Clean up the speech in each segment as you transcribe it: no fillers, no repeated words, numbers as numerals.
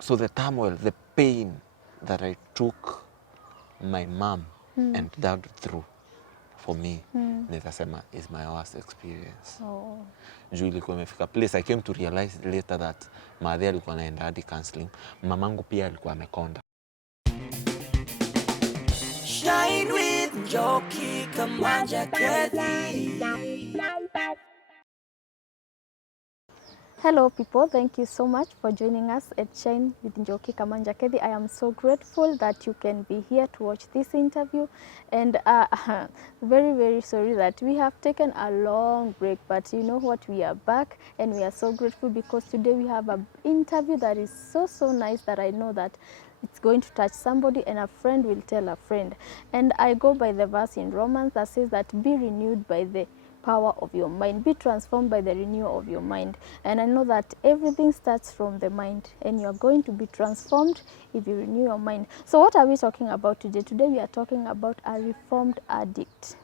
So the turmoil, the pain that I took my mom and dad through, for me, nitasema is my worst experience. Juu ilikuwa imefika place I came to realize later that madhe alikuwa anaenda hadi counseling, mamangu pia alikuwa amekonda. Shine with Njoki Kamanja Kethi. Hello people, thank you so much for joining us at Shine with Njoki Kamanja Kethi. I am so grateful that you can be here to watch this interview, and very sorry that we have taken a long break, but you know what, we are back and we are so grateful because today we have an interview that is so nice that I know that it's going to touch somebody and a friend will tell a friend. And I go by the verse in Romans that says that be renewed by the power of your mind, be transformed by the renewal of your mind. And I know that everything starts from the mind, and you're going to be transformed if you renew your mind. So what are we talking about today? Today we are talking about a reformed addict.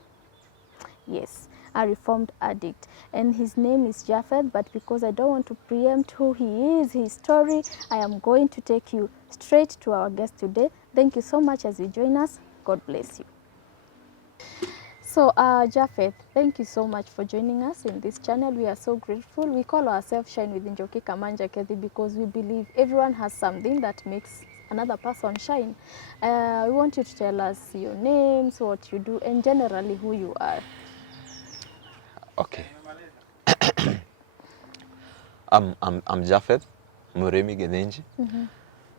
Yes, a reformed addict, and his name is Jafith. But because I don't want to preempt who he is, his story, I am going to take you straight to our guest today. Thank you so much as you join us. God bless you. So, Jafith, thank you so much for joining us in this channel. We are so grateful. We call ourselves Shine with Njoki Kamanja Kethi because we believe everyone has something that makes another person shine. We want you to tell us your names, what you do, and generally who you are. Okay. I'm Jafith, Muremi Githinji.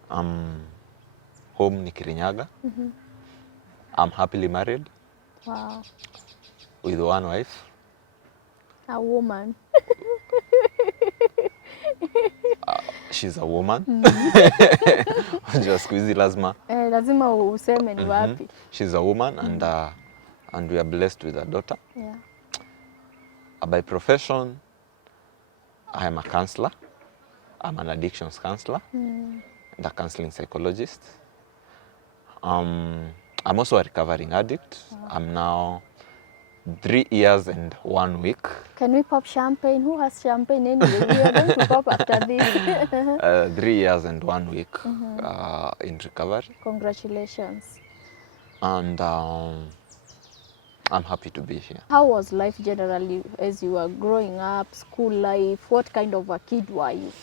I'm home ni Kirinyaga. I'm happily married. Wow. With one wife. A woman. She's a woman. Just squeezy lazima. Lazima useme ni wapi. She's a woman, and we are blessed with a daughter. Yeah. By profession, I am a counselor. I'm an addictions counselor and a counseling psychologist. I'm also a recovering addict. Wow. I'm now 3 years and 1 week. Can we pop champagne? Who has champagne anyway? We are going to pop after this. 3 years and 1 week in recovery. Congratulations. And I'm happy to be here. How was life generally as you were growing up, school life? What kind of a kid were you?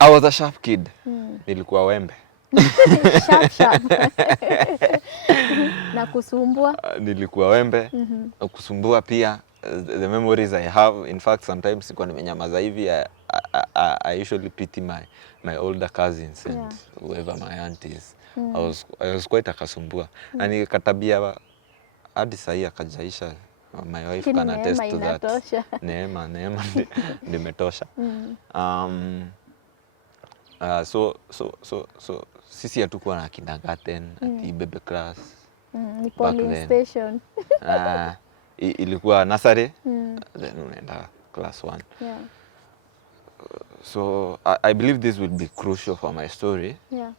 I was a sharp kid. Nilikuwa wembe. Sharp. Na kusumbua? Nilikuwa wembe. Kusumbua pia. The memories I have, in fact, sometimes sikuwa nimenyamaza hivi, I usually pity my older cousins and whoever my aunties. I was quite a kasumbua. Na nikatabia hadi sahi akajaisha. My wife can attest to that. Neema nimetosha. So sisi hatukuwa na kindergarten ati baby class. Ni polling station. Ilikuwa nursery, then unaenda class 1. Yeah. So I believe this will be crucial for my story. Yeah.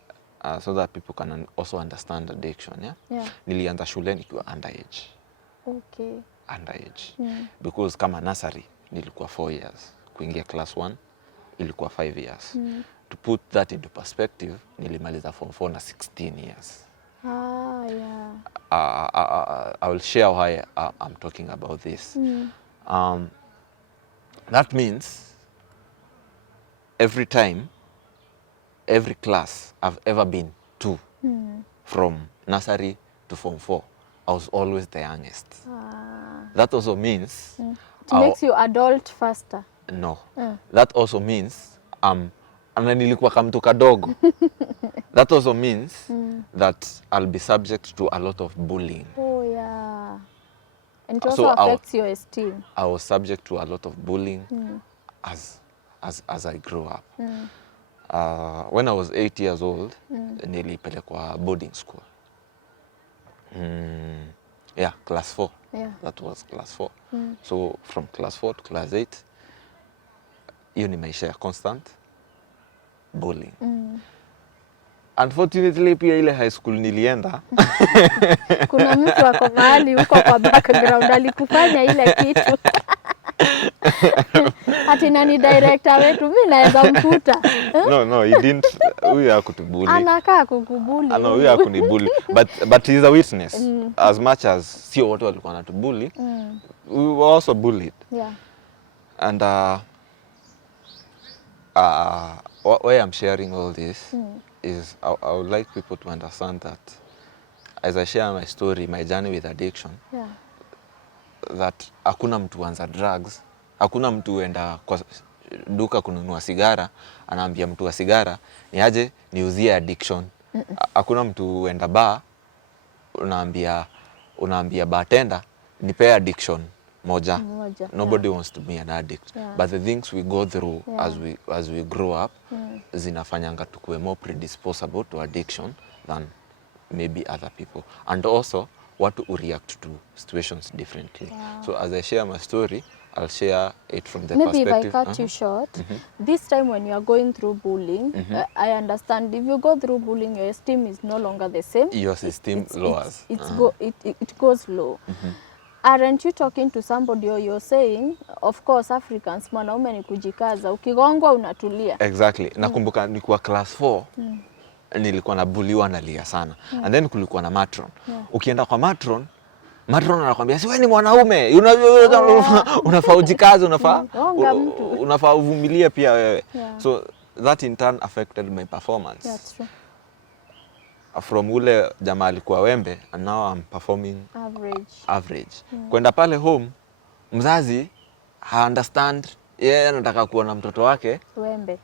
So that people can also understand addiction. Yeah. Nilianza shule nikiwa underage. Okay. Underage. Because kama nursery nilikuwa 4 years. Kuingia class 1 ilikuwa 5 years. To put that into perspective, nilimaliza form 4 na 16 years. Yeah. I will share why I'm talking about this. That means every class I've ever been to, from nursery to form 4, I was always the youngest. That also means... It makes you adult faster. No. That also means nilikuwa kamtu kadogo. That also means that I'll be subject to a lot of bullying. Oh yeah. And it also affects your esteem. I was subject to a lot of bullying as I grew up. When I was 8 years old, nilipelekwa boarding school. Yeah, class 4. Yeah. That was class 4. So from class 4 to class 8, hiyo ni maisha ya constant bullying. Unfortunately pia ile high school nilienda kuna mtu wako mahali huko kwa background alikufanya ile kitu. Ati nani director wetu mimi naweza mfuta. No, he didn't. Huyu hakutubuli. Anakaa kukubuli. No, huyu hakunibuli. But he's a witness. As much as sio watu walikuwa wanatubuli, we were also bullied. Yeah. And why I'm sharing all this is I would like people to understand that as I share my story, my journey with addiction, that hakuna mtu anza drugs, hakuna mtu enda kwa duka kununua sigara, anaambia mtu wa sigara, ni aje niuzie addiction. Hakuna mtu enda bar, unaambia bartender, nipe addiction moja. Nobody wants to be an addict. But the things we go through as we grow up, zinafanyanga tukue more predisposable to addiction than maybe other people. And also, what to react to situations differently. So as I share my story, I'll share it from the perspective. Maybe if I cut you short, this time when you are going through bullying, I understand if you go through bullying, your esteem is no longer the same. Your esteem lowers. It goes low. Aren't you talking to somebody or you're saying, of course, Africans, mwanaume ni kujikaza, ukigongwa unatulia. Exactly. Nakumbuka nilikuwa class 4, nilikuwa nabuliwa nalia sana. And then kulikuwa na matron. Ukienda kwa matron anakuambia si wewe ni mwanaume, unafaa ujikaze, unafaa uvumilie pia wewe. So that in turn affected my performance. That's true. From ule jamaa alikuwa wembe, and now I'm performing average. Kwenda pale home, mzazi understand, yeye anataka kuona mtoto wake wembe.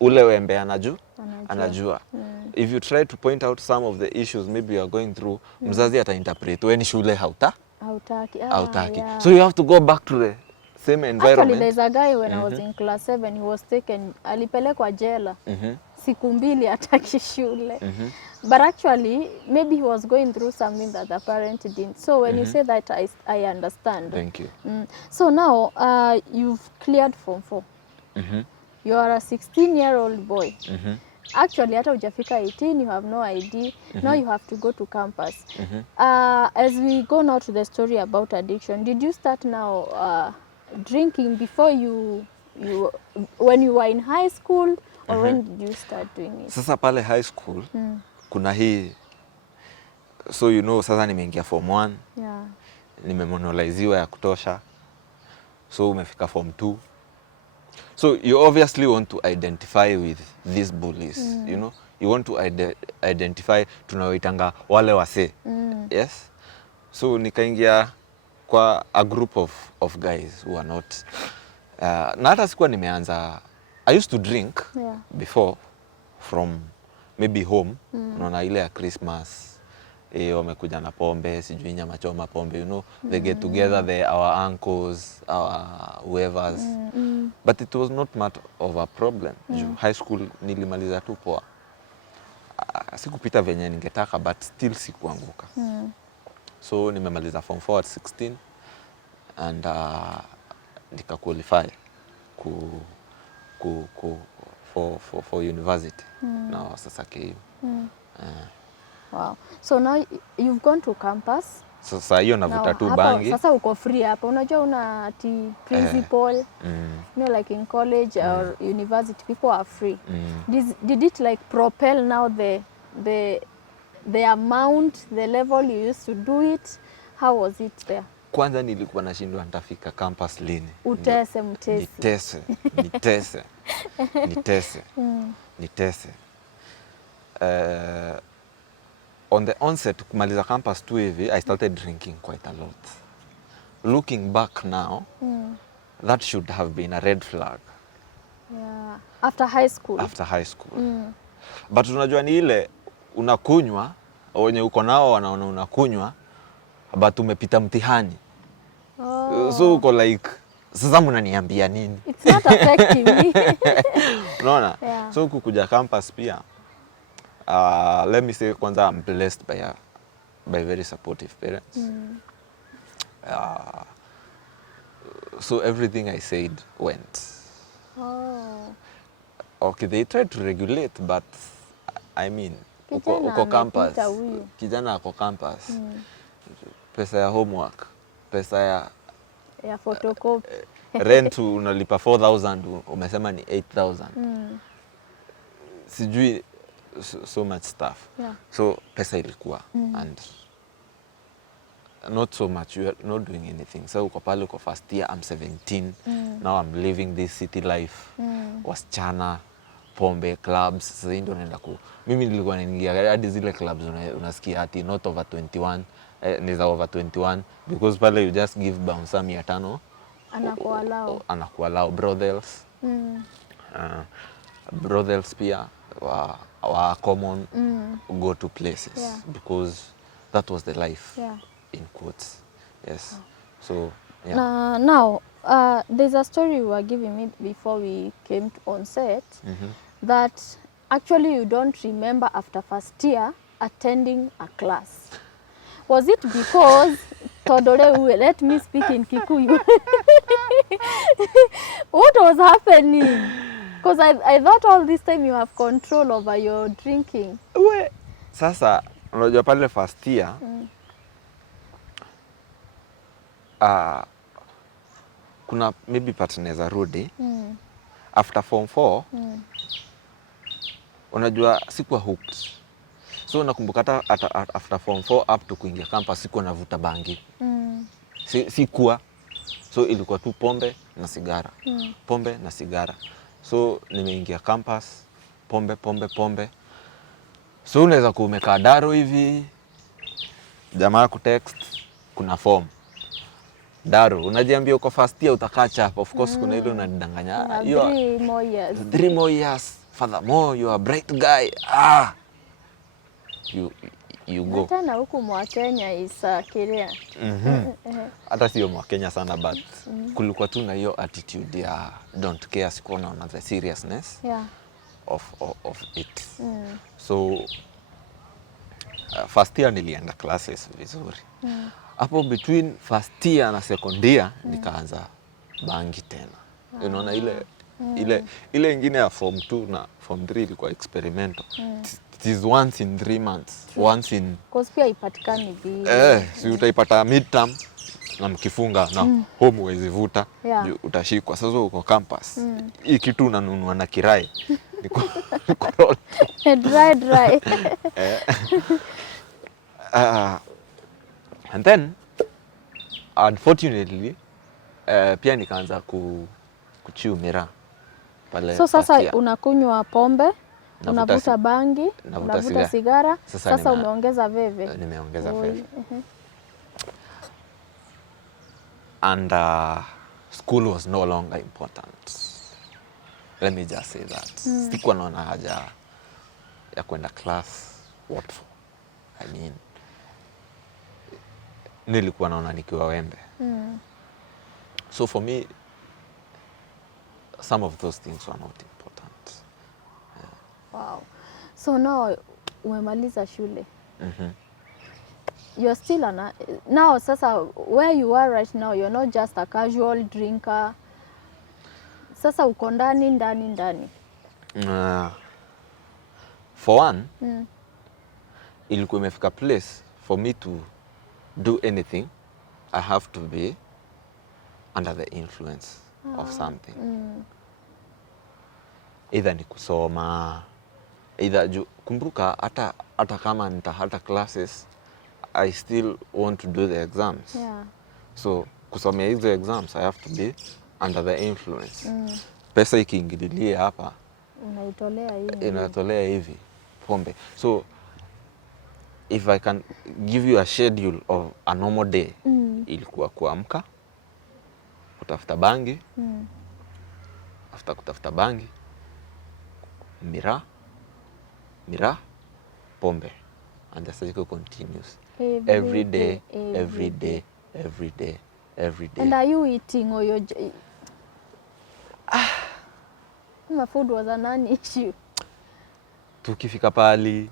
Ule wembe anajua. If you try to point out some of the issues maybe you are going through, mzazi atainterpret wewe ni shule hautaki. Yeah. So you have to go back to the same environment. Actually, there's a guy when I was in class 7, he was taken, alipelekwa jela. Siku 2 hataki shule. But actually, maybe he was going through something that the parent didn't. So when you say that, I understand. Thank you. So now, you've cleared Form 4. You are a 16-year-old boy. Actually, hata hujafika 18, you have no ID. Now you have to go to campus. As we go now to the story about addiction, did you start now drinking before when you were in high school, or when did you start doing it? Sasa pale high school, kuna hii, so you know, sasa nimeingia Form 1, nimemonoliziwa ya kutosha, so umefika Form 2. So you obviously want to identify with these bullies, you know, you want to identify, tunaoitanga wale wase. Yes. So nikaingia kwa a group of guys who are not, na hata sikuwa nimeanza, I used to drink before from maybe home, unaona ile ya Christmas, wamekuja na pombe, sijui nyama choma pombe, you know, they get together, our uncles, our whoever's. But it was not much of a problem. High school nilimaliza tu poa. Sikupita venye ningetaka, but still sikuanguka. So nimemaliza Form 4 at 16 and nika qualify for university. Now sasa KU. Wow. So now you've gone to campus. Sasa hiyo navuta tu bangi. Sasa uko free hapa. Unajua una principal. You know, like in college or university, people are free. Did it like propel now the amount, the level you used to do it? How was it there? Kwanza nilikuwa nashindwa nitafika campus lini. Nitese. On the onset, kumaliza campus tu hivi, I started drinking quite a lot. Looking back now, that should have been a red flag. Yeah. After high school. But unajua ni ile unakunywa, wenye uko nao wanaona unakunywa, but umepita mtihani. So uko like, sasa mnaniambia nini? It's not affecting me. Unaona? So kukuja campus pia, let me say kwanza I'm blessed by very supportive parents. So everything I said went. Okay, they tried to regulate, but I mean, uko campus, kijana ako campus, pesa ya homework, pesa ya photocopy, rent unalipa 4,000 umesema ni 8,000. Sijui so much stuff. So pesa ilikuwa and not so much, you are not doing anything. So uko pale uko first year, I'm 17. Now I'm living this city life. Wasichana, pombe, clubs. Sasa ndio naenda mimi nilikuwa naingia hadi zile clubs unasikia ati not over 21, ni za over 21 because pale you just give bouncer 500 anakuallow brothels. Brothels pia wa common go to places because that was the life in quotes. Yes. So yeah. Now there's a story you were giving me before we came on set that actually you don't remember after first year attending a class. Was it because let me speak in Kikuyu. What was happening? Because I thought all this time you have control over your drinking. Sasa unajua pale first year kuna maybe partners arudi after form 4 unajua sikuwa hooked. So nakumbuka hata after form 4 up to kuingia campus sikuwa navuta bangi. Sikuwa. So ilikuwa tu pombe na sigara. Pombe na sigara. So nimeingia campus, pombe. So unaweza kumekaa daro hivi, jamaa kutext, kuna form. Daro, unajiambia uko first year utakaa chapa. Of course kuna ile unadanganya. 3 more years. 3 more years. Furthermore, you are a bright guy. You go. Tena huku mwa Kenya is Kiria. Hata sio mwa Kenya sana but kulikuwa tu na hiyo attitude ya don't care, sikuwa naona the seriousness of it. So first year nilienda classes vizuri. Hapo between first year na second year nikaanza bangi tena. Unaona ile ingine ya form 2 na form 3 ilikuwa experimental. It is once in 3 months. Once in because pia ipatikani vile. Si utaipata midterm na mkifunga na home huwezi vuta. Utashikwa. Sasa uko campus. Hii kitu unanunua na kirai. Niko dry. And then unfortunately pia nikaanza kuchiu mira pale. So sasa unakunywa pombe, unavuta bangi, unavuta sigara. Sasa umeongeza veve. Nimeongeza veve. And school was no longer important. Let me just say that. Sikuwa naona haja ya kwenda class. What for? I mean, nilikuwa naona nikiwa wembe. So for me, some of those things were not important. Wow. So now umemaliza shule. You're still now sasa where you are right now, you're not just a casual drinker. Sasa uko ndani. For one, ilikuwa imefika place for me to do anything, I have to be under the influence of something. Either ni kusoma, either kumbuka hata kama hata classes, I still want to do the exams. So kusomea hizo exams, I have to be under the influence. Pesa ikiingililia hapa, unaitolea hivi pombe. So if I can give you a schedule of a normal day, ilikuwa kuamka, kutafuta bangi, after kutafuta bangi, mira, pombe, and the cycle continues. Every day. And are you eating or you're my food was a non-issue. Tukifika pali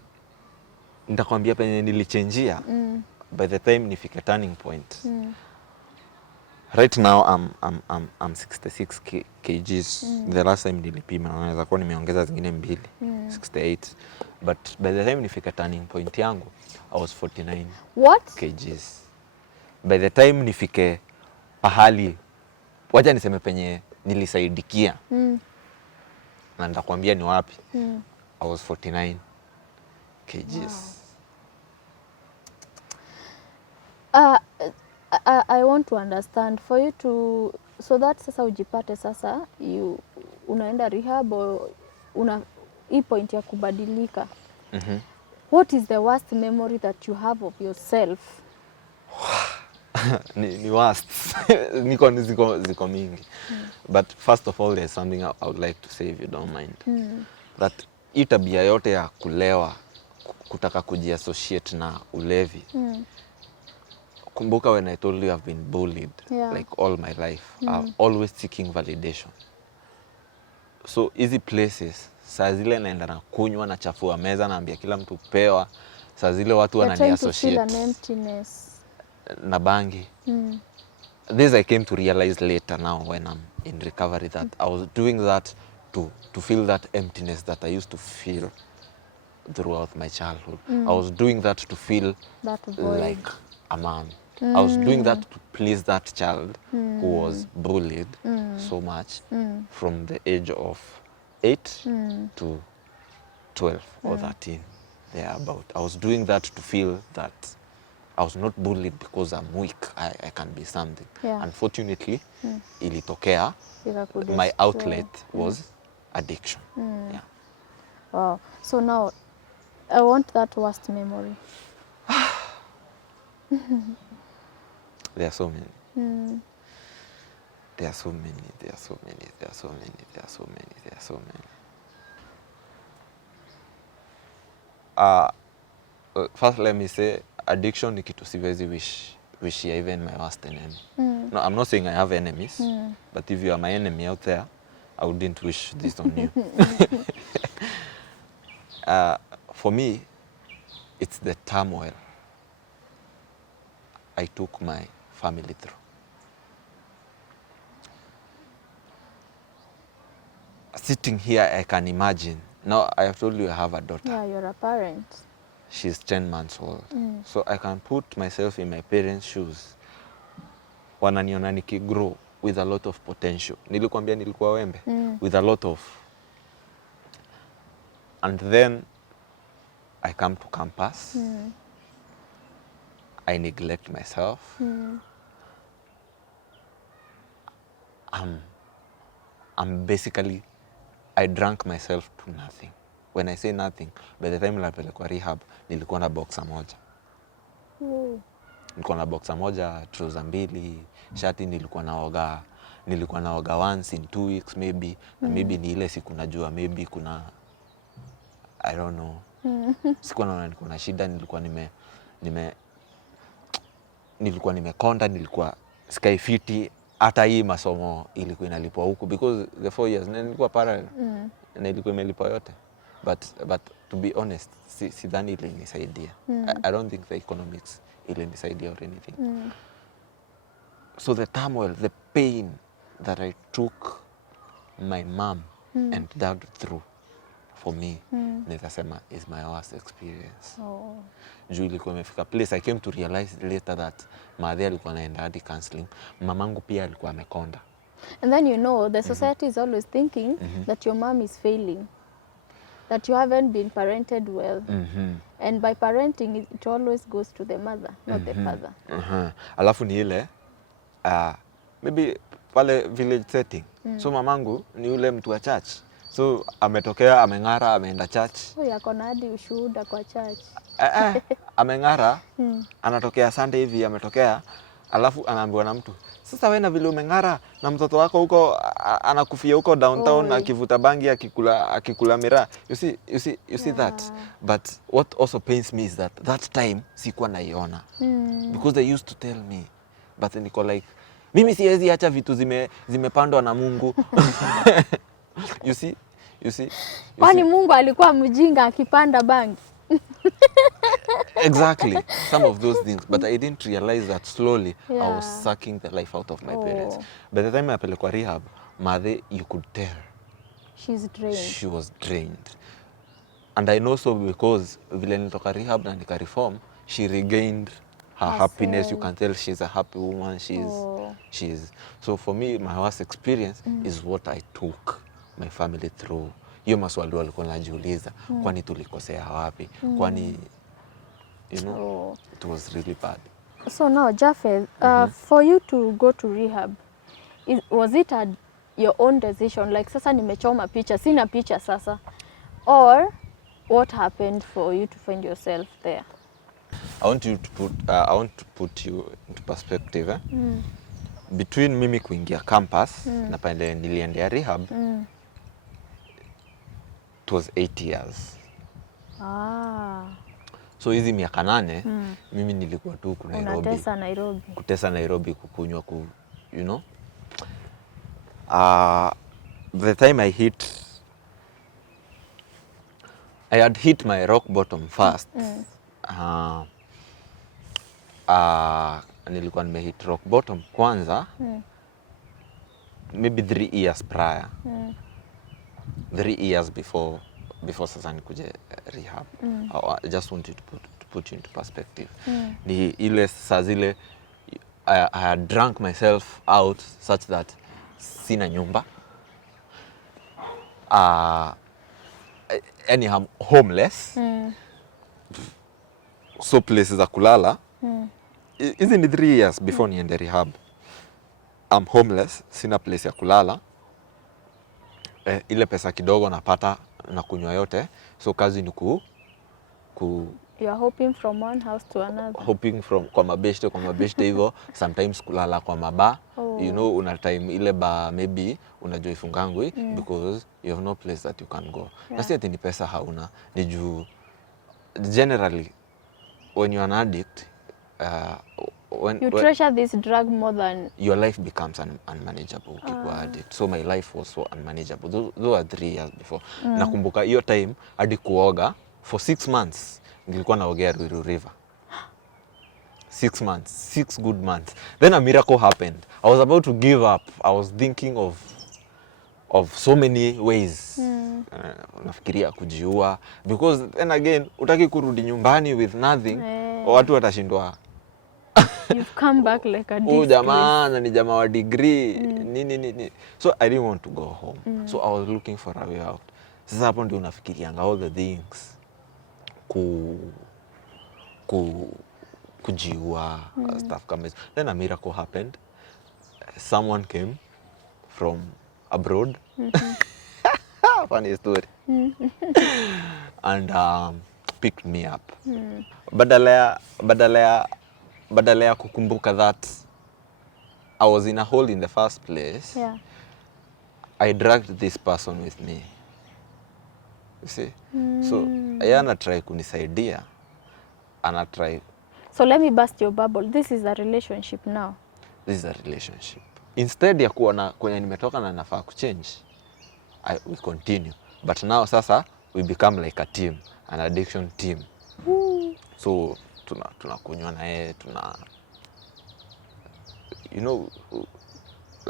nitakwambia penye nilichenjia. By the time nifika turning point. Right now I'm 66 kgs. The last time nilipima naweza kuwa nimeongeza zingine 2, 68. But by the time nifika turning point yangu, I was 49 kgs. By the time nifike pahali wacha niseme penye nilisaidikia. Na nitakwambia ni wapi. I was 49 kgs. Wow. I want to understand for you to so that sasa ujipate sasa unaenda rehab or hii point ya kubadilika. What is the worst memory that you have of yourself? ni worst. ziko mingi. But first of all, there's something I would like to say, if you don't mind. That hii tabia yote ya kulewa, kutaka kujiassociate na ulevi. Kumbuka when I told you I've been bullied like all my life. I'm always seeking validation. So hizi places, saa zile naenda na kunywa na chafua meza naambia kila mtu pewa, saa zile watu wanani associate na bangi. This I came to realize later now when I'm in recovery that I was doing that to feel that emptiness that I used to feel throughout my childhood. I was doing that to feel that void. Like a man. I was doing that to please that child who was bullied so much from the age of 8 to 12 or 13. Thereabout. I was doing that to feel that I was not bullied because I'm weak. I can be something. Unfortunately, ilitokea, my outlet was addiction. Wow. So now, I want that worst memory. There are so many. There are so many. There are so many. There are so many. There are so many. There are so many. First, let me say, addiction ni kitu siwezi wish even my worst enemy. No, I'm not saying I have enemies, but if you are my enemy out there, I wouldn't wish this on you. For me, it's the turmoil I took my family through. Sitting here, I can imagine. Now, I have told you I have a daughter. Yeah, you're a parent. She's 10 months old. So I can put myself in my parents' shoes. Wananiona nikigrow with a lot of potential. Nilikwambia nilikuwa wembe. With a lot of... And then I come to campus. I neglect myself. I'm basically... I drank myself to nothing. When I say nothing, by the time nilipelekwa rehab, nilikuwa na boxer moja. Nilikuwa na boxer moja, trouser mbili, shati nilikuwa naoga once in 2 weeks maybe. Na maybe ni ile siku najua, maybe kuna, I don't know. Sikuwa naona niko na shida, nilikuwa nimekonda, nilikuwa sky fiti. Hata hii masomo ilikuwa inalipwa huku because the 4 years nilikuwa parallel na ilikuwa imelipwa yote. But to be honest, sidhani ilinisaidia. I don't think the economics ilinisaidia or anything. So the turmoil, the pain that I took my mom and dad through, for me, nitasema is my worst experience. Juu ilikuwa imefika place I came to realize later that madhe alikuwa anaenda hadi counseling, mamangu pia alikuwa amekonda. And then you know the society is always thinking that your mom is failing, that you haven't been parented well. And by parenting it always goes to the mother, not the father. Alafu ni ile maybe pale village setting. So mamangu ni ule mtu wa church. So ametokea, ameng'ara, ameenda church. Yako na hadi ushuhuda kwa church. Ameng'ara, anatokea Sunday hivi, ametokea, alafu anaambiwa na mtu, sasa wewe na vile umeng'ara na mtoto wako huko anakufia huko downtown akivuta bangi akikula miraa. You see that. But what also pains me is that time sikuwa naiona. Because they used to tell me, but niko like, mimi siwezi acha vitu zimepandwa na Mungu. You see? Kwani Mungu alikuwa mjinga akipanda bangi? Exactly. Some of those things. But I didn't realize that slowly I was sucking the life out of my parents. By the time I apelekwa rehab, mother, you could tell. She's drained. She was drained. And I know so because vile nilitoka rehab na nika reform, she regained her happiness. You can tell she's a happy woman. she is. So for me, my worst experience is what I took my family through. Hiyo maswali walikuwa najiuliza, kwani tulikosea wapi? Kwani, you know, it was really bad. So now, Jafith, for you to go to rehab, was it your own decision? Like, sasa nimechoma picha, sina picha sasa. Or what happened for you to find yourself there? I want to put you into perspective. Between mimi kuingia campus na pale niliendea rehab, it was 8 years. So hizi miaka 8 mimi nilikuwa tu ku Nairobi. Kutesa Nairobi, kukunywa you know. The time I had hit my rock bottom first. Nilikuwa nimehit rock bottom kwanza maybe 3 years prior. 3 years before sasa nikuje rehab. I just wanted to put you into perspective. Ni ile saa zile I had drunk myself out such that sina nyumba. And I'm homeless. So places za kulala. Hizi ni 3 years before niende rehab. I'm homeless, sina place ya kulala. Ile pesa kidogo napata na kunywa yote. So kazi ni you are hopping from one house to another. Hopping from kwa mabeshte hivyo. Sometimes kulala kwa maba. You know, una time ile ba maybe unajua ifungangwi because you have no place that you can go. Na si ati ni pesa hauna. Ni juu generally when you're an addict, you treasure this drug more than your life becomes unmanageable ukikuwa addict. So my life was so unmanageable. Those are 3 years before. Nakumbuka hiyo time hadi kuoga for 6 months nilikuwa naogea Ruiru River. 6 months, 6 good months. Then a miracle happened. I was about to give up. I was thinking of so many ways. Nafikiria kujiua because then again utaki kurudi nyumbani with nothing. Watu watashindwa. You've come back like a disgrace. Jamaa na ni jamaa wa degree nini. So I didn't want to go home. So I was looking for a way out. Sasa hapo ndio unafikirianga all the things kujiua, stuff kama hizo. Then a miracle happened. Someone came from abroad. Funny story. And picked me up. Badala ya kukumbuka that I was in a hole in the first place. I dragged this person with me. You see? So, yana try kunisaidia. Ana try. So let me burst your bubble. This is a relationship now. This is a relationship. Instead ya kuona kwenye nimetoka na nafaa kuchange, we continue. But now sasa we become like a team, an addiction team. So tunakunywa na yeye, you know,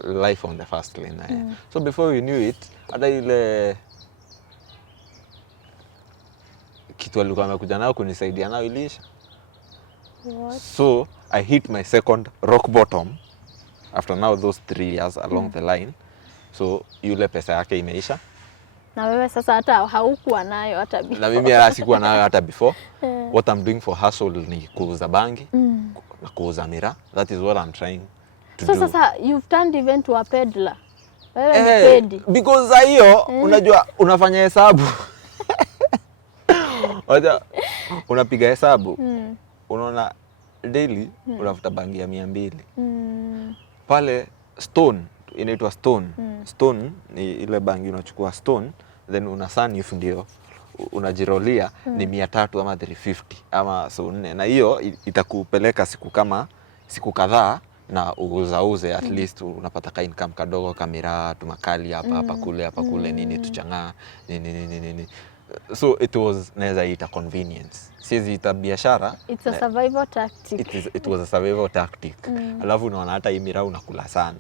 life on the first lane na yeye. So before we knew it, hata ile kitu alikuwa amekuja nayo kunisaidia nayo ilisha. What? So I hit my second rock bottom after now those 3 years along the line. So yule pesa yake imeisha. Na wewe sasa hata haukuwa nayo hata before. Na mimi sikuwa nayo hata before. What I'm doing for hustle ni kuuza bangi, na kuuza miraa. That is what I'm trying to do. So sasa you've turned even to a peddler. Wewe ni pedi. Because hiyo unajua unafanya hesabu. Unapiga hesabu. Unaona daily unafuta bangi ya 200. Pale stone inaitwa stone. Stone ni ile bangi unachukua stone then unasanifu ndio unajirolia ni 300 ama 350 ama so 4, na hiyo itakupeleka siku kadhaa na uuze at least unapata ka income kadogo, kamera tumakali hapa kule nini tuchanga nini. So it was naweza ita convenience, siwezi ita biashara. It's a survival tactic. It was a survival tactic. Alafu unaona hata hii miraa unakula sana.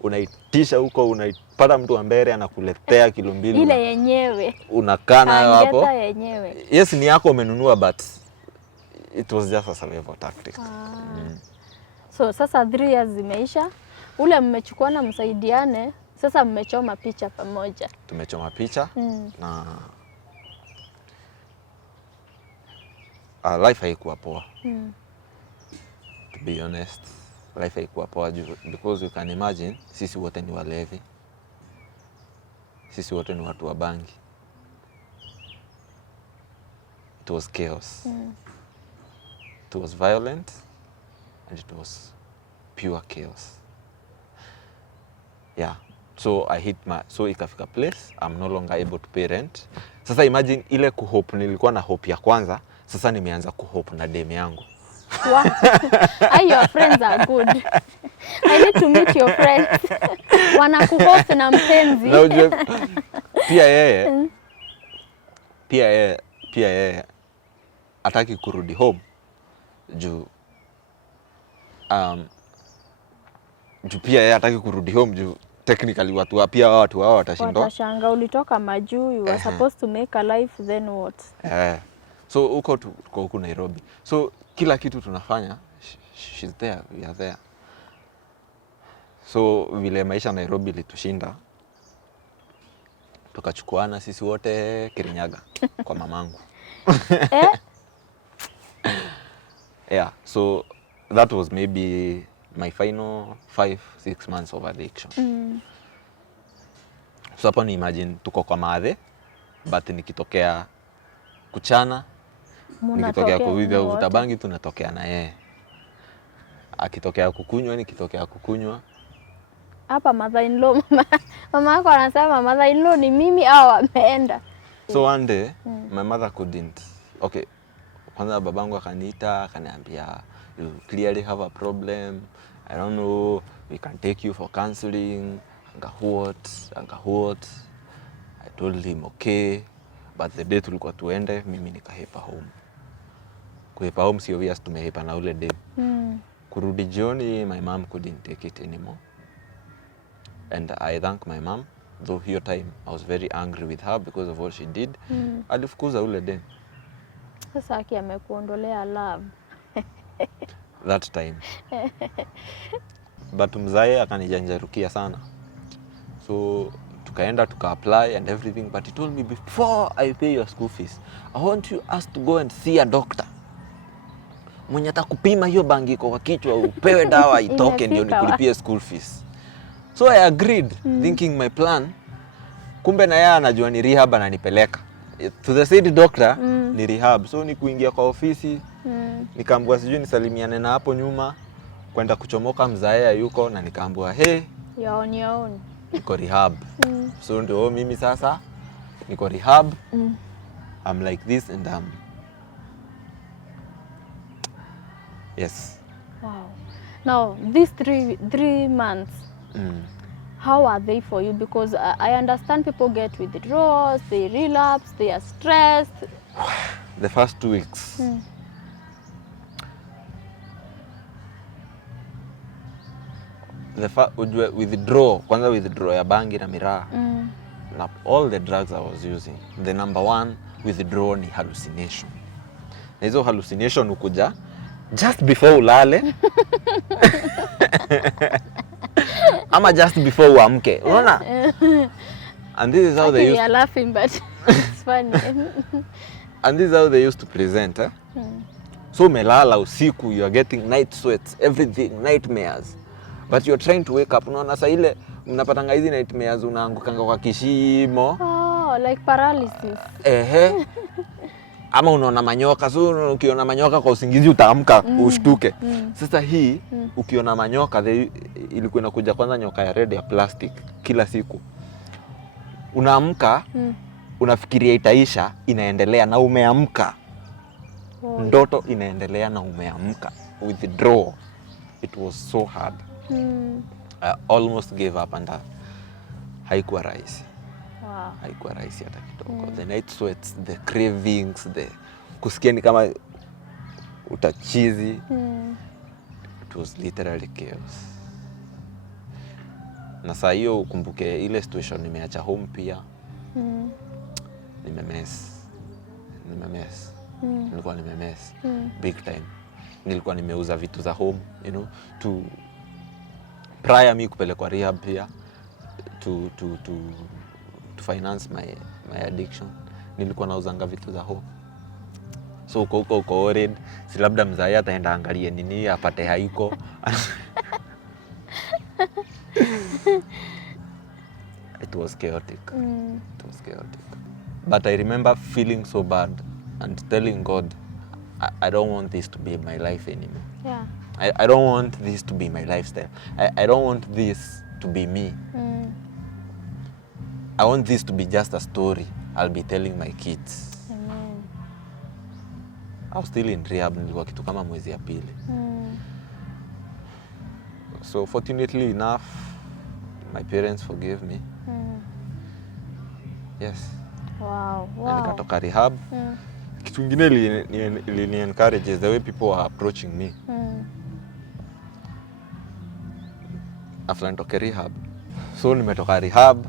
Unaitisha huko, unaipata mtu wa mbele anakuletea kilo 2 ile yenyewe unakaa nayo hapo. Yenyewe. Yes, ni yako umenunua but it was just a survival tactic. So sasa 3 years zimeisha, ule mmechukuana msaidiane, sasa mmechoma picha pamoja. Tumechoma picha na life haikuwa poa. To be honest, life haikuwa poa because you can imagine sisi wote ni walevi. Sisi wote ni watu wa bangi. It was chaos. It was violent and it was pure chaos. Yeah. So ikafika place, I'm no longer able to pay rent. Sasa imagine ile kuhope nilikuwa na hope ya kwanza, sasa nimeanza kuhope na dem yangu. Wow. Your friends are good. I need to meet your friends. Wanakuhost na mpenzi. No, pia yeye hataki kurudi home juu pia yeye hataki kurudi home juu technically watu wao watashindwa. Watashanga ulitoka majuu, you were supposed to make a life, then what? So tuko huku Nairobi. So kila kitu tunafanya, she's there, we are there. So vile maisha Nairobi litushinda, tukachukuana sisi wote Kirinyaga kwa mamangu. Yeah, so that was maybe my final 5-6 months of addiction. So hapo ni imagine tuko kwa madhe, but nikitokea kuchana, nikitokea kuvuta bangi tunatokea na yeye. Akitokea kukunywa. Hapa mother-in-law, mama yako anasema mother-in-law ni mimi au wameenda. So one day, my mother couldn't. Okay, kwanza babangu akaniita, akaniambia, you clearly have a problem. I don't know, we can take you for counseling. Anga what? I told him okay, but the day tulikuwa tuende, mimi nikahepa home. Kuhepa home si obvious tumehepa na ule day. Kurudi jioni, my mom couldn't take it anymore. And I thank my mom, though hiyo time I was very angry with her because of what she did. Alifukuza ule day. Sasa aki amekuondolea love. That time. But mzae akanijanjarukia sana. So tukaenda apply and everything, but he told me, before I pay your school fees, I want you to go and see a doctor. Mwenye atakupima hiyo bangi kwa kichwa, upewe dawa itoke ndio nikulipie school fees. So I agreed, thinking my plan. Kumbe na yeye anajua ni rehab ananipeleka. To the said doctor, ni rehab. So ni kuingia kwa ofisi, nikaambiwa sijui nisalimiane na hapo nyuma, kwenda kuchomoka mzae yuko, na nikaambiwa hey, you're on your own. Niko rehab. So ndio mimi sasa niko rehab. I'm like this and yes. Wow. Now these three months, how are they for you? Because I understand people get withdrawals, they relapse, they are stressed. The first 2 weeks. Withdraw ya bangi na miraa. Na all the drugs I was using, the number one withdraw ni hallucination. Na hizo hallucination ukuja just before ulale ama just before uamke. Unaona? And this is how they are laughing, but it's funny. And this is how they used to present. So umelala usiku, you are getting night sweats, everything, nightmares. But you're trying to wake up. Unaona saa ile mnapatanga hizi nightmares, unaangukanga kwa kishimo. Oh, like paralysis. Ama unaona manyoka. So ukiona manyoka kwa usingizi utaamka ushtuke. Sasa hii ukiona manyoka, ilikuwa inakuja kwanza nyoka ya red ya plastic kila siku. Unaamka, unafikiria itaisha, inaendelea na umeamka. Ndoto inaendelea na umeamka. Withdraw. It was so hard. I almost gave up and haikuwa rahisi. Wow. Haikuwa rahisi hata kidogo. The night sweats, the cravings, kusikia ni kama utachizi. It was literally chaos. Na saa hiyo ukumbuke ile situation nimeacha home pia. Nimemess. Nilikuwa nimemess. Big time. nilikuwa nimeuza vitu za home, you know, to prior me kupelekwa rehab pia to finance my addiction. Nilikuwa nauzanga vitu za home. So uko worried, si labda mzae ataenda angalie nini apate haiko. It was chaotic. It was chaotic. But I remember feeling so bad and telling God, I don't want this to be my life anymore. Yeah. I don't want this to be my lifestyle. I don't want this to be me. I want this to be just a story I'll be telling my kids. Amen. I was still in rehab, nilikuwa kitu kama mwezi ya pili. So fortunately enough, my parents forgave me. Yes. Wow. Na nikatoka rehab. Kitu kingine ili encourage is the way people are approaching me. After nitoke rehab. So nimetoka rehab.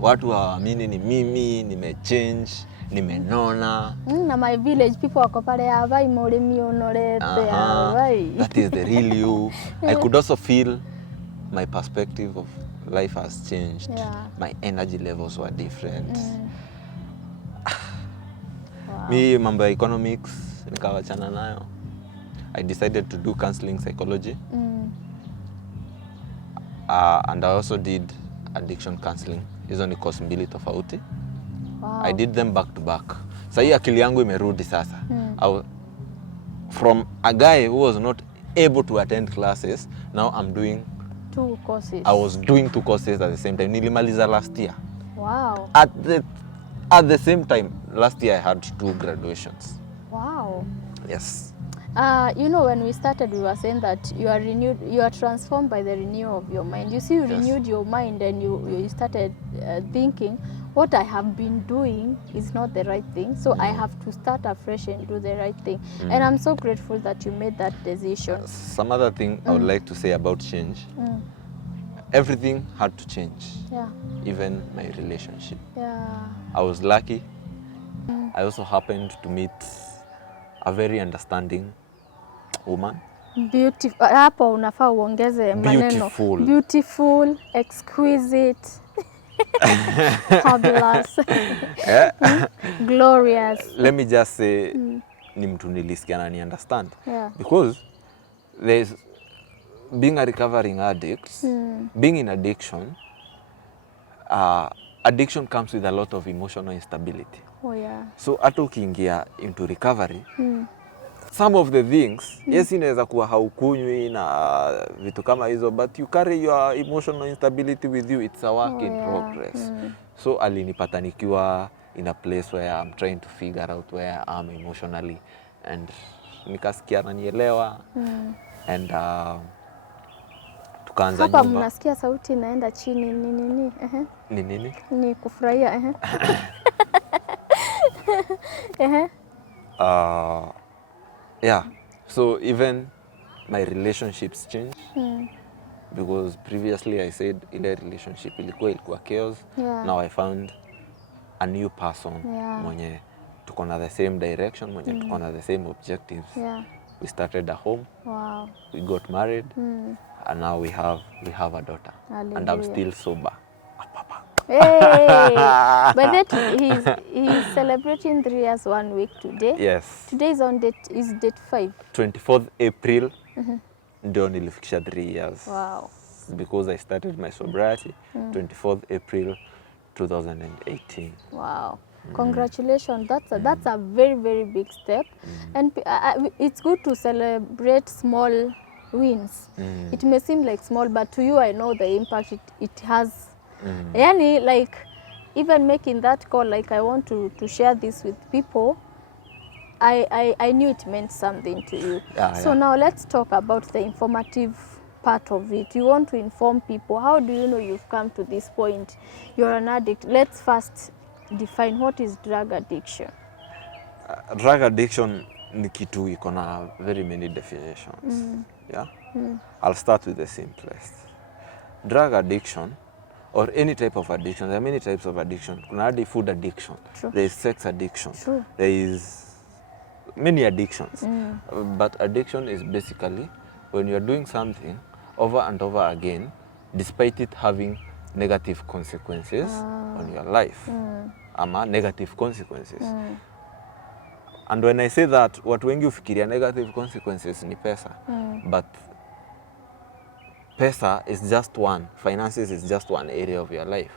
Watu hawaamini ni mimi, nimechange, nimenona. Na my village people wako pale abai murimi onorete abai. That is the real you. I could also feel my perspective of life has changed. Yeah. My energy levels were different. Wow. Mi mambo ya economics nikawachana nayo. I decided to do counseling psychology. And I also did addiction counseling. Hizo ni course mbili tofauti. Wow. I did them back to back. Sasa hii akili yangu imerudi sasa. From a guy who was not able to attend classes, now I'm doing 2 courses. I was doing 2 courses at the same time. Nilimaliza last year. Wow. At the same time, last year I had 2 graduations. Wow. Yes. You know, when we started, we were saying that you are renewed, you are transformed by the renewal of your mind. You see, you renewed your mind and you started thinking, what I have been doing is not the right thing, so I have to start afresh and do the right thing. And I'm so grateful that you made that decision. Some other thing I would like to say about change. Everything had to change. Yeah. Even my relationship. Yeah. I was lucky. I also happened to meet a very understanding woman. Beautiful. Hapo unafaa uongeze maneno. Beautiful. Beautiful, exquisite, fabulous, glorious. Let me just say, ni mtu nilisikia na ni understand. Yeah. Because there's being a recovering addict, being in addiction, addiction comes with a lot of emotional instability. Oh yeah. So hata ukiingia into recovery, some of the things, yes, inaweza kuwa haukunywi na vitu kama hizo, but you carry your emotional instability with you. It's a work in progress. So alinipata nikiwa in a place where I'm trying to figure out where I am emotionally, and nikasikia nanielewa, and tukaanza nyumba. Hapa mnasikia sauti inaenda chini nini? Ni nini? Ni kufurahia. Yeah, so even my relationships changed. Because previously I said ile relationship ilikuwa chaos. Yeah. Now I found a new person. Yeah. Mwenye tuko na the same direction, mwenye tuko na the same objectives. Yeah. We started a home. Wow. We got married. And now we have a daughter. Hallelujah. And I'm still sober. Hey! But that he's celebrating 3 years 1 week today. Yes. Today is on date 5. 24th April. Ndio nilifikisha 3 years. Wow. Because I started my sobriety 24th April 2018. Wow. Congratulations. That's a very, very big step. And it's good to celebrate small wins. It may seem like small, but to you I know the impact it has. Yani, like, even making that call, like, I want to share this with people, I knew it meant something to you. So now let's talk about the informative part of it. You want to inform people. How do you know you've come to this point? You're an addict. Let's first define what is drug addiction. Drug addiction ni kitu iko na very many definitions. Yeah? I'll start with the simplest. Drug addiction, or any type of addiction, there are many types of addiction. Kuna hadi food addiction. True. There is sex addiction. True. There is many addictions. But addiction is basically when you're doing something over and over again, despite it having negative consequences on your life. Ama negative consequences. And when I say that, watu wengi ufikiria negative consequences ni pesa. But pesa is just one, finances is just one area of your life.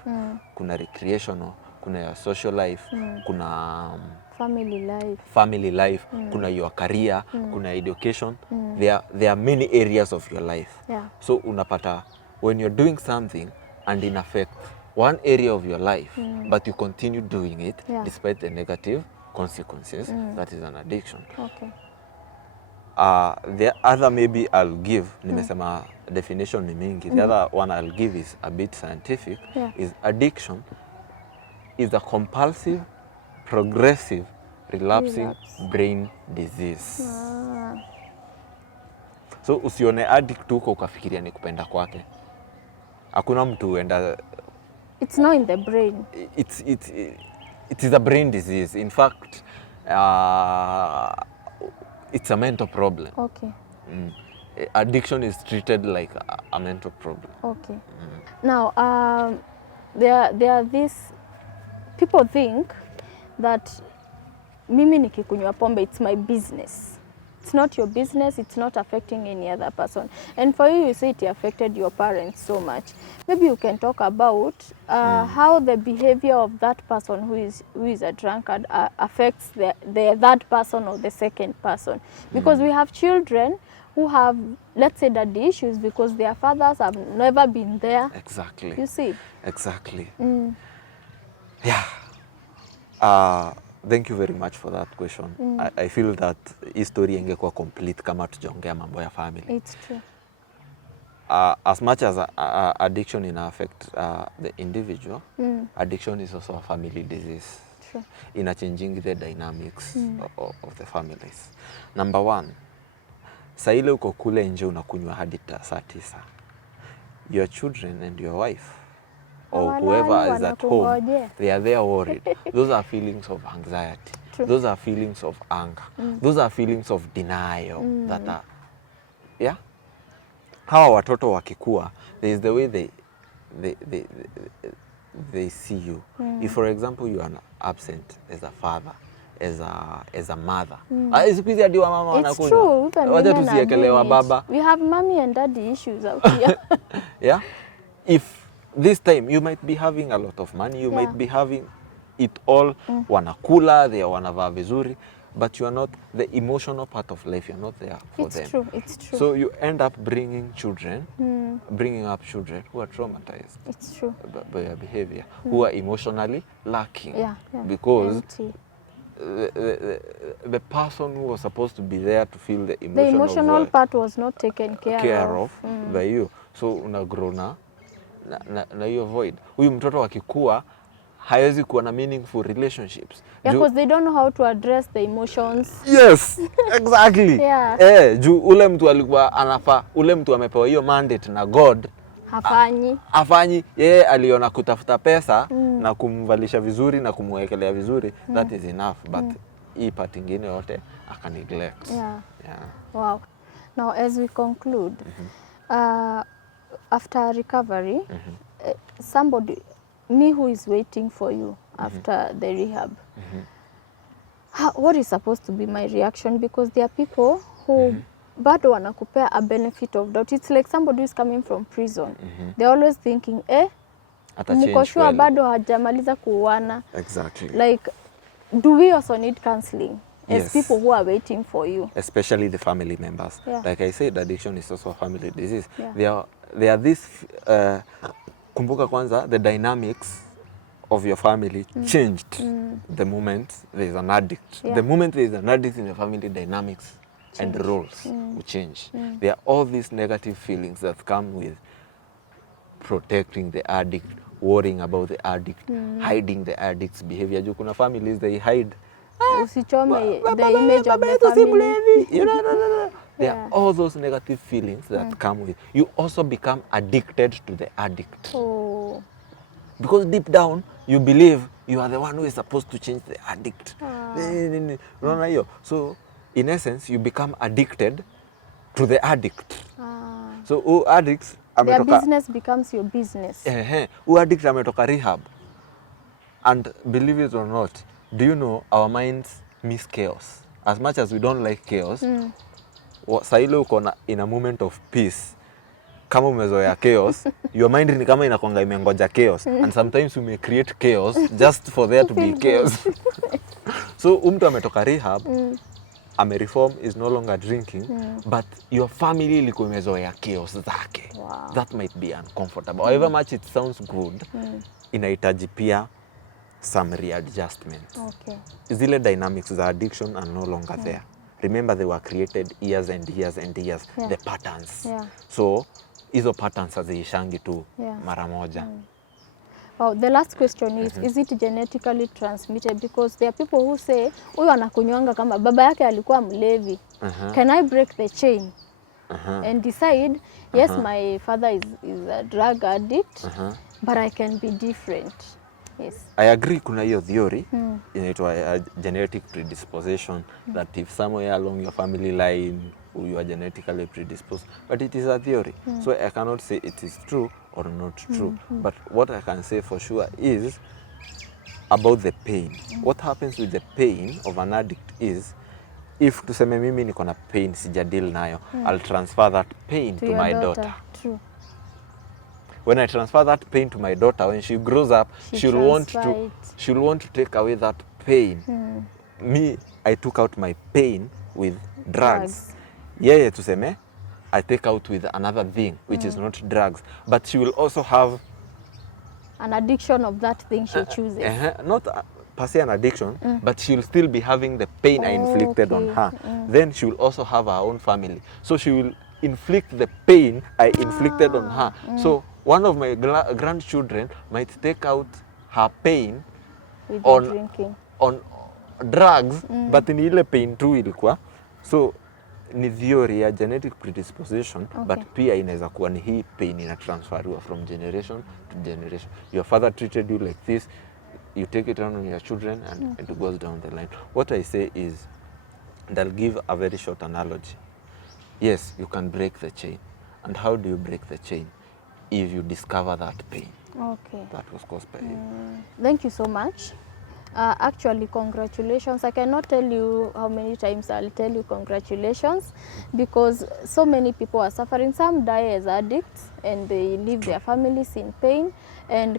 Kuna recreational, kuna your social life, kuna family life, kuna your career, kuna education. There are many areas of your life. So unapata when you're doing something and it affects one area of your life, but you continue doing it despite the negative consequences, that is an addiction. The other maybe I'll give, nimesema definition ni mingi. The other one I'll give is a bit scientific, is addiction is a compulsive, progressive, relapsing brain disease. So usione addict tuko ukafikiria ni kupenda kwake. Hakuna mtu huenda. It's not in the brain. It is a brain disease. In fact, it's a mental problem. Addiction is treated like a mental problem. Now, there are these people think that mimi nikikunywa pombe, it's my business. It's not your business, it's not affecting any other person. And for you, you say it affected your parents so much. Maybe you can talk about how the behavior of that person who is a drunkard affects that person or the second person. Because we have children who have, let's say, daddy issues because their fathers have never been there. Exactly. You see? Exactly. Yeah. Thank you very much for that question. I feel that history ingekuwa complete kama tujaongea mambo ya family. It's true. As much as addiction in affect the individual, addiction is also a family disease. True. In a changing the dynamics of the families. Number one, saa ile uko kule nje unakunywa hadi saa 9. Your children and your wife or whoever is at home, they are there worried. Those are feelings of anxiety. True. Those are feelings of anger. Those are feelings of denial that are, yeah? Hawa watoto wakikua, there is the way they see you. If, for example, you are absent as a father, as a mother. It's true, even women are doing it. We have mommy and daddy issues out here. Yeah? If this time you might be having a lot of money, you might be having it all, wanakula, they wanavaa vizuri, but you are not, the emotional part of life, you are not there for them. It's true, it's true. So you end up bringing children, bringing up children who are traumatized. It's true. By your behavior, who are emotionally lacking. Because empty. The person who was supposed to be there to feel the emotion the emotional part was not taken care of by you. So unagrow na hiyo void. Huyu mtoto akikua hawezi kuwa na meaningful relationships. Because they don't know how to address the emotions. Yes, exactly. Juu ule mtu alikuwa anafaa, ule mtu amepewa hiyo mandate na God. Hafanyi. Yeye aliona kutafuta pesa na kumvalisha vizuri na kumwekelea vizuri. That is enough. But hii part ingine yote aka neglect. Wow. Now as we conclude, after recovery, somebody, me who is waiting for you after the rehab, what is supposed to be my reaction? Because there are people who bado wanakupea a benefit of doubt. It's like somebody who is coming from prison. They're always thinking, mko sure bado hajamaliza kuuana. Exactly. Like, do we also need counseling as people who are waiting for you? Especially the family members. Like I said, addiction is also a family disease. There are this, kumbuka kwanza, the dynamics of your family changed the moment there is an addict. The moment there is an addict in the family, dynamics and roles will change. There are all these negative feelings that come with protecting the addict, worrying about the addict, hiding the addict's behavior. Juu kuna families, they hide. Usichome the image of the family. You know, no. There are all those negative feelings that come with. You also become addicted to the addict. Because deep down, you believe you are the one who is supposed to change the addict. So in essence you become addicted to the addict. So who addicts their ametoka, business becomes your business. Who addict ametoka rehab. And believe it or not, do you know our minds miss chaos? As much as we don't like chaos, saa ile uko in a moment of peace, kama umezoea chaos, your mind ni kama inakwanga imengoja chaos. And sometimes you may create chaos just for there to be chaos. So mtu ametoka rehab, amereform, is no longer drinking, but your family ilikuwa imezoea chaos zake. Wow. That might be uncomfortable. However much it sounds good, inahitaji pia some readjustment. Okay. Zile dynamics za addiction are no longer there. Remember, they were created years and years and years, the patterns. So hizo patterns haziishangi tu mara moja. Well, the last question is it genetically transmitted? Because there are people who say, huyu anakunywanga kama baba yake alikuwa mlevi. Can I break the chain and decide, yes, my father is a drug addict, but I can be different? Yes. I agree, kuna hiyo theory inaitwa genetic predisposition, that if somewhere along your family line you are genetically predisposed, but it is a theory. So I cannot say it is true or not true. But what I can say for sure is about the pain. What happens with the pain of an addict is, if tuseme mimi niko na pain sijadeal nayo, I'll transfer that pain to my daughter. True. When I transfer that pain to my daughter, when she grows up, she'll want to take away that pain. Me, I took out my pain with drugs. Yeye tuseme, I take out with another thing, which is not drugs. But she will also have an addiction of that thing she chooses. Not per se an addiction, but she'll still be having the pain I inflicted on her. Then she will also have her own family. So she will inflict the pain I inflicted on her. So one of my grandchildren might take out her pain with on drinking, on drugs, but ni ile pain tu ilikuwa. So ni theory ya genetic predisposition, but pia inaweza kuwa ni hii pain ina transferiwa from generation to generation. Your father treated you like this, you take it on your children, and it goes down the line. What I say is, and I'll give a very short analogy. Yes, you can break the chain. And how do you break the chain? If you discover that pain that was caused by you. Thank you so much. Actually, congratulations. I cannot tell you how many times I'll tell you congratulations, because so many people are suffering. Some die as addicts and they leave their families in pain. And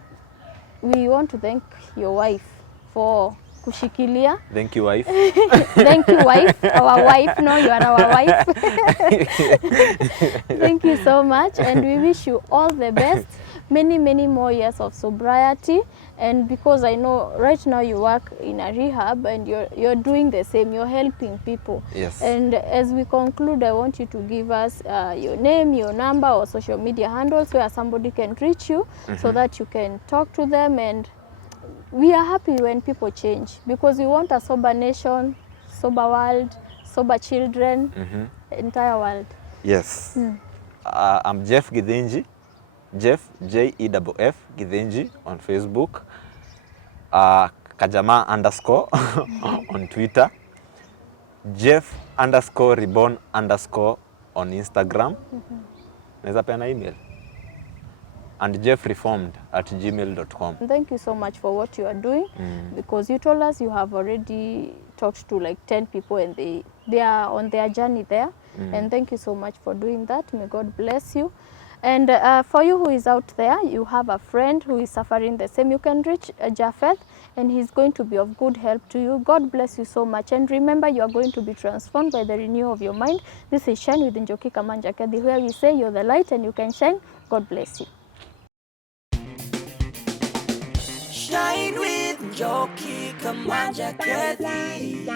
we want to thank your wife for kushikilia. Thank you, wife. Thank you, wife. Our wife. No, you are our wife. Thank you so much, and we wish you all the best. Many, many more years of sobriety. And because I know right now you work in a rehab and you're doing the same, you're helping people. Yes. And as we conclude, I want you to give us your name, your number, or social media handles where somebody can reach you, so that you can talk to them. And we are happy when people change, because we want a sober nation, sober world, sober children, entire world. Yes. I'm Jeff Githinji. Jeff, Jeff Githinji on Facebook. Kajama _ on Twitter. Jeff _reborn_ on Instagram. Naweza peana email. And jeffreformed@gmail.com. Thank you so much for what you are doing, because you told us you have already talked to like 10 people and they are on their journey there. And thank you so much for doing that. May God bless you. And for you who is out there, you have a friend who is suffering the same, you can reach Jafith, and he's going to be of good help to you. God bless you so much. And remember, you are going to be transformed by the renewal of your mind. This is Shine with Njoki Kamanja Kethi, where we say you're the light and you can shine. God bless you. Shine with Njoki Kamanja Kethi.